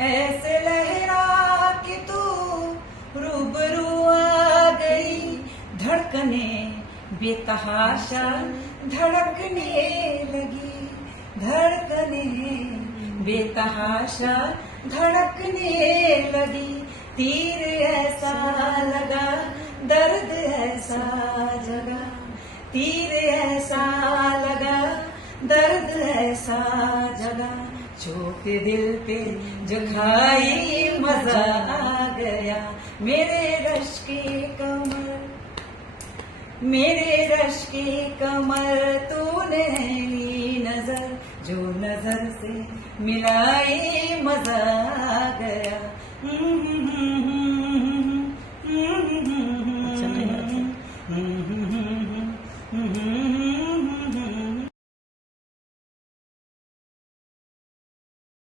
ऐसे लहरा कि तू रूबरू आ गई। धड़कने बेतहाशा धड़कने लगी, धड़कने बेतहाशा धड़कने लगी। तीर ऐसा लगा, दर्द ऐसा जगा, तीर ऐसा लगा, दर्द ऐसा जगा। चोट दिल पे जो खाई मजा आ गया। मेरे रश की कमर, मेरे रश की कमर तूने ली नजर, जो नजर से मिलाई मजा आ गया।